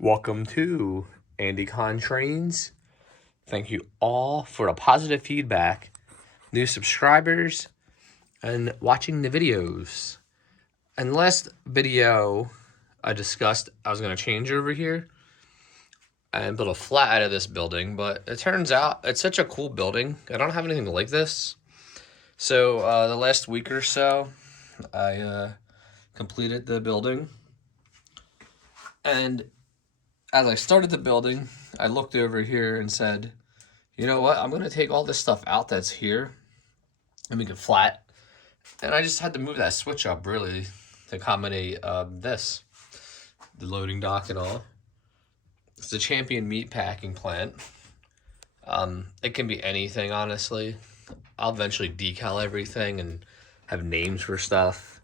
Welcome to Andy Con Trains. Thank you all for the positive feedback, new subscribers, and watching the videos. And last video, I discussed I was going to change over here and build a flat out of this building, but it turns out it's such a cool building. I don't have anything like this. So the last week or so, I completed the building. And as I started the building, I looked over here and said, you know what? I'm going to take all this stuff out that's here and make it flat. And I just had to move that switch up, really, to accommodate the loading dock and all. It's a Champion meat packing plant. It can be anything, honestly. I'll eventually decal everything and have names for stuff.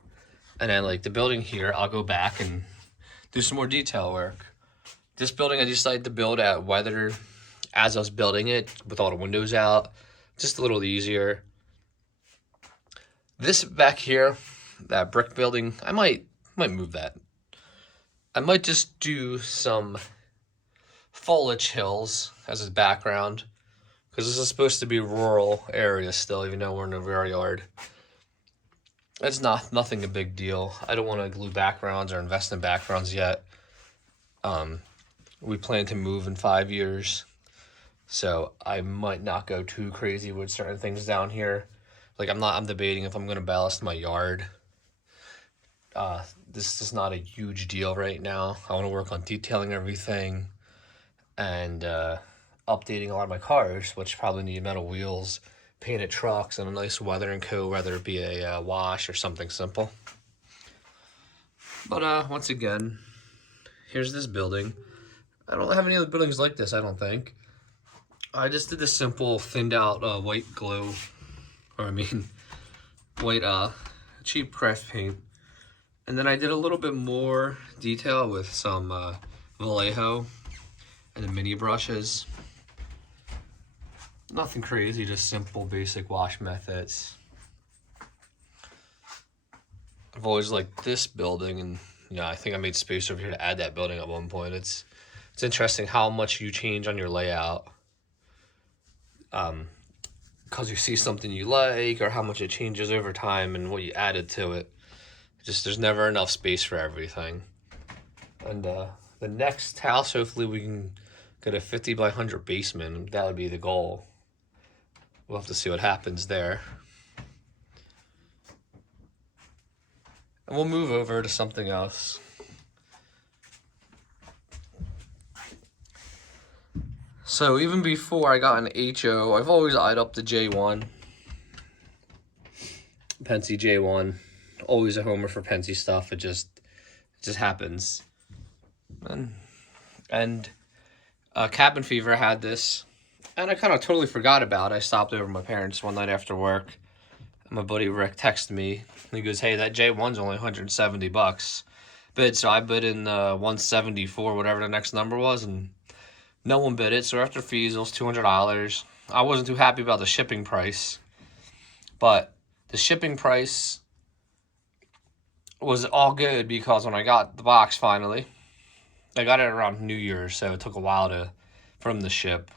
And then, like, the building here, I'll go back and do some more detail work. This building I decided to build at weather as I was building it with all the windows out, just a little easier. This back here, that brick building, I might move that. I might just do some foliage hills as a background, because this is supposed to be a rural area still, even though we're in a rear yard. It's nothing a big deal. I don't want to glue backgrounds or invest in backgrounds yet. We plan to move in 5 years, so I might not go too crazy with certain things down here. Like I'm debating if I'm going to ballast my yard. This is not a huge deal right now. I want to work on detailing everything and updating a lot of my cars, which probably need metal wheels, painted trucks, and a nice weather and coat, whether it be a wash or something simple. But once again, here's this building. I don't have any other buildings like this, I don't think. I just did this simple thinned out white glue, white cheap craft paint. And then I did a little bit more detail with some Vallejo and the mini brushes. Nothing crazy, just simple basic wash methods. I've always liked this building, and I think I made space over here to add that building at one point. It's interesting how much you change on your layout. Because you see something you like, or how much it changes over time and what you added to it. Just there's never enough space for everything. And the next house, hopefully we can get a 50 by 100 basement. That would be the goal. We'll have to see what happens there. And we'll move over to something else. So even before I got an HO, I've always eyed up the J1. Penske J1. Always a homer for Penske stuff. It just happens. And Cabin Fever had this, and I kind of totally forgot about it. I stopped over at my parents one night after work, and my buddy Rick texted me. And he goes, "Hey, that J1's only $170." Bid, so I bid in 174, whatever the next number was, and no one bid it. So after fees, it was $200. I wasn't too happy about the shipping price, but the shipping price was all good because when I got the box finally, I got it around New Year's, so it took a while for them to ship.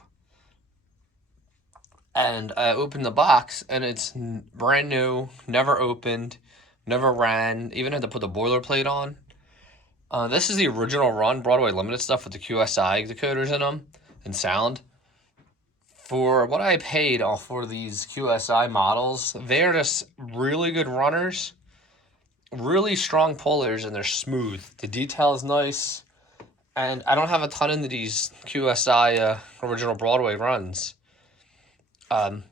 And I opened the box, and it's brand new, never opened, never ran, even had to put the boilerplate on. This is the original run Broadway Limited stuff with the QSI decoders in them and sound. For what I paid for these QSI models, they're just really good runners, really strong pullers, and they're smooth. The detail is nice, and I don't have a ton into these QSI original Broadway runs. The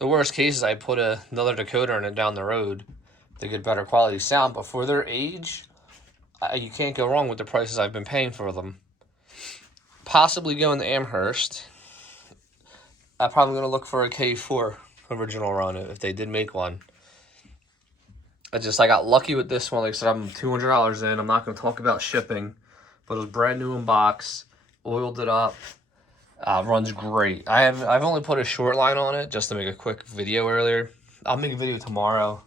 worst case is I put another decoder in it down the road to get better quality sound, but for their age, you can't go wrong with the prices I've been paying for them. Possibly going to Amherst. I'm probably going to look for a K4 original run if they did make one. I got lucky with this one. Like I said, I'm $200 in. I'm not going to talk about shipping, but it was brand new in box. Oiled it up. Runs great. I've only put a short line on it just to make a quick video earlier. I'll make a video tomorrow.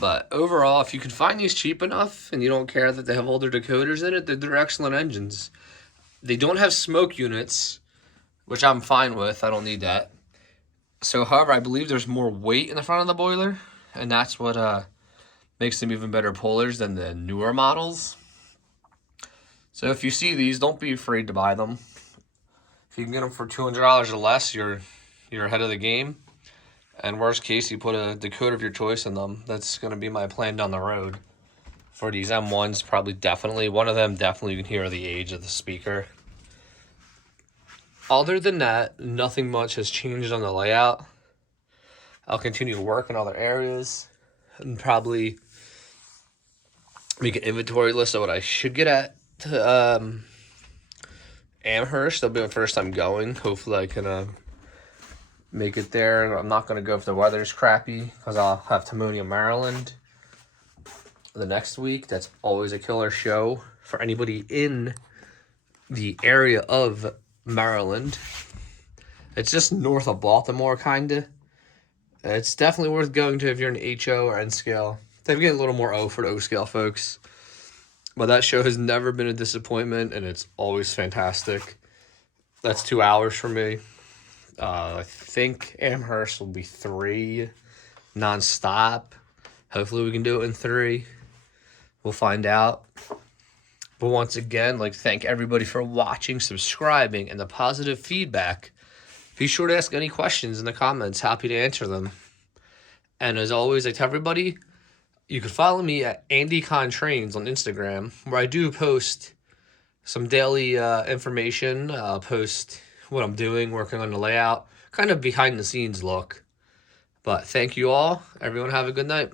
But overall, if you can find these cheap enough and you don't care that they have older decoders in it, they're excellent engines. They don't have smoke units, which I'm fine with. I don't need that. So, however, I believe there's more weight in the front of the boiler, and that's what makes them even better pullers than the newer models. So if you see these, don't be afraid to buy them. If you can get them for $200 or less, you're ahead of the game. And worst case, you put a decoder of your choice in them. That's going to be my plan down the road. For these M1s, probably definitely. One of them, definitely you can hear the age of the speaker. Other than that, nothing much has changed on the layout. I'll continue to work in other areas and probably make an inventory list of what I should get at Amherst. That'll be my first time going. Hopefully I can make it there. I'm not going to go if the weather's crappy because I'll have Timonium, Maryland the next week. That's always a killer show for anybody in the area of Maryland. It's just north of Baltimore, kind of. It's definitely worth going to if you're an HO or N scale. They've getting a little more O for the O scale folks. But that show has never been a disappointment, and it's always fantastic. That's 2 hours for me. I think Amherst will be 3 nonstop. Hopefully we can do it in 3. We'll find out. But once again, like, thank everybody for watching, subscribing, and the positive feedback. Be sure to ask any questions in the comments. Happy to answer them. And as always, I tell everybody, you can follow me at AndyConTrains on Instagram, where I do post some daily information. I'll post what I'm doing, working on the layout, kind of behind the scenes look. But thank you all. Everyone have a good night.